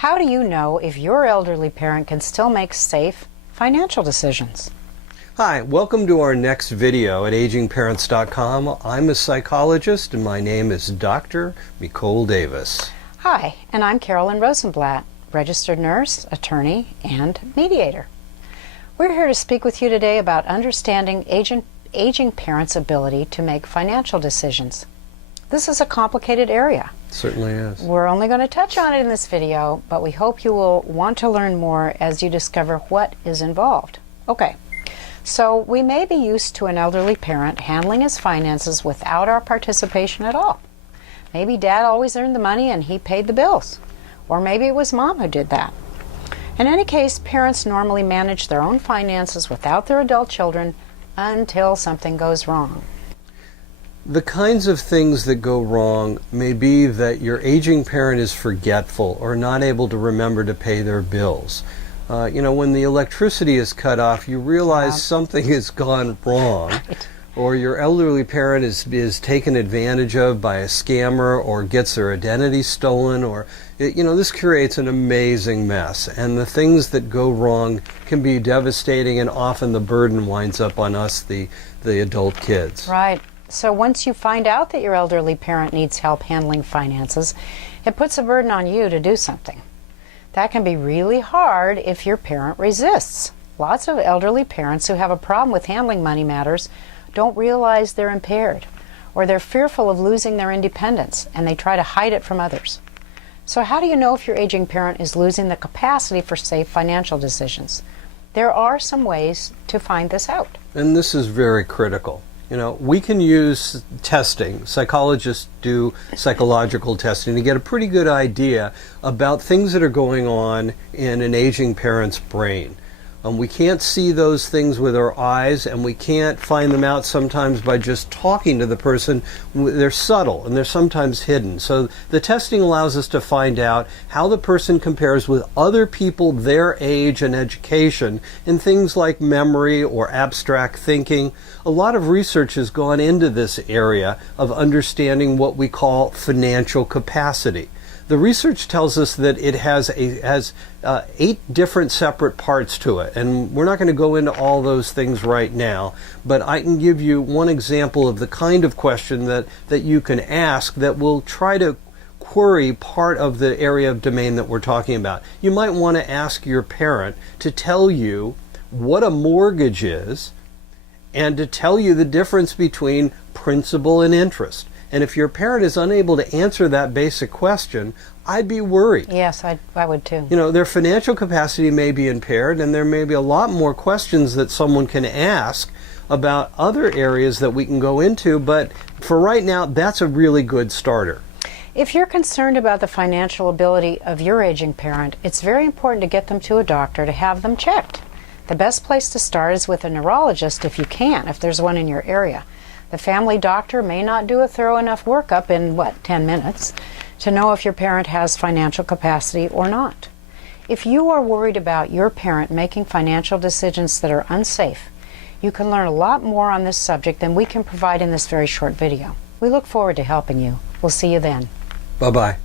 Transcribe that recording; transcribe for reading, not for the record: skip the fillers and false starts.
How do you know if your elderly parent can still make safe financial decisions? Hi, welcome to our next video at agingparents.com. I'm a psychologist and my name is Dr. Mikol Davis. Hi, and I'm Carolyn Rosenblatt, registered nurse, attorney, and mediator. We're here to speak with you today about understanding aging parents' ability to make financial decisions. This is a complicated area. It certainly is. We're only going to touch on it in this video, but we hope you will want to learn more as you discover what is involved. Okay, so we may be used to an elderly parent handling his finances without our participation at all. Maybe Dad always earned the money and he paid the bills. Or maybe it was Mom who did that. In any case, parents normally manage their own finances without their adult children until something goes wrong. The kinds of things that go wrong may be that your aging parent is forgetful or not able to remember to pay their bills. When the electricity is cut off, you realize something has gone wrong. Right. Or your elderly parent is taken advantage of by a scammer or gets their identity stolen, or this creates an amazing mess. And the things that go wrong can be devastating, and often the burden winds up on us, the adult kids. Right. So once you find out that your elderly parent needs help handling finances, it puts a burden on you to do something. That can be really hard if your parent resists. Lots of elderly parents who have a problem with handling money matters don't realize they're impaired, or they're fearful of losing their independence, and they try to hide it from others. So how do you know if your aging parent is losing the capacity for safe financial decisions? There are some ways to find this out. And this is very critical. We can use testing. Psychologists do psychological testing to get a pretty good idea about things that are going on in an aging parent's brain. We can't see those things with our eyes, and we can't find them out sometimes by just talking to the person. They're subtle, and they're sometimes hidden. So the testing allows us to find out how the person compares with other people their age and education in things like memory or abstract thinking. A lot of research has gone into this area of understanding what we call financial capacity. The research tells us that it has 8 different separate parts to it, and we're not going to go into all those things right now, but I can give you one example of the kind of question that you can ask that will try to query part of the area of domain that we're talking about. You might want to ask your parent to tell you what a mortgage is and to tell you the difference between principal and interest. And if your parent is unable to answer that basic question, I'd be worried. Yes, I would too. Their financial capacity may be impaired, and there may be a lot more questions that someone can ask about other areas that we can go into, but for right now, that's a really good starter. If you're concerned about the financial ability of your aging parent, it's very important to get them to a doctor to have them checked. The best place to start is with a neurologist if you can, if there's one in your area. The family doctor may not do a thorough enough workup in, 10 minutes to know if your parent has financial capacity or not. If you are worried about your parent making financial decisions that are unsafe, you can learn a lot more on this subject than we can provide in this very short video. We look forward to helping you. We'll see you then. Bye-bye.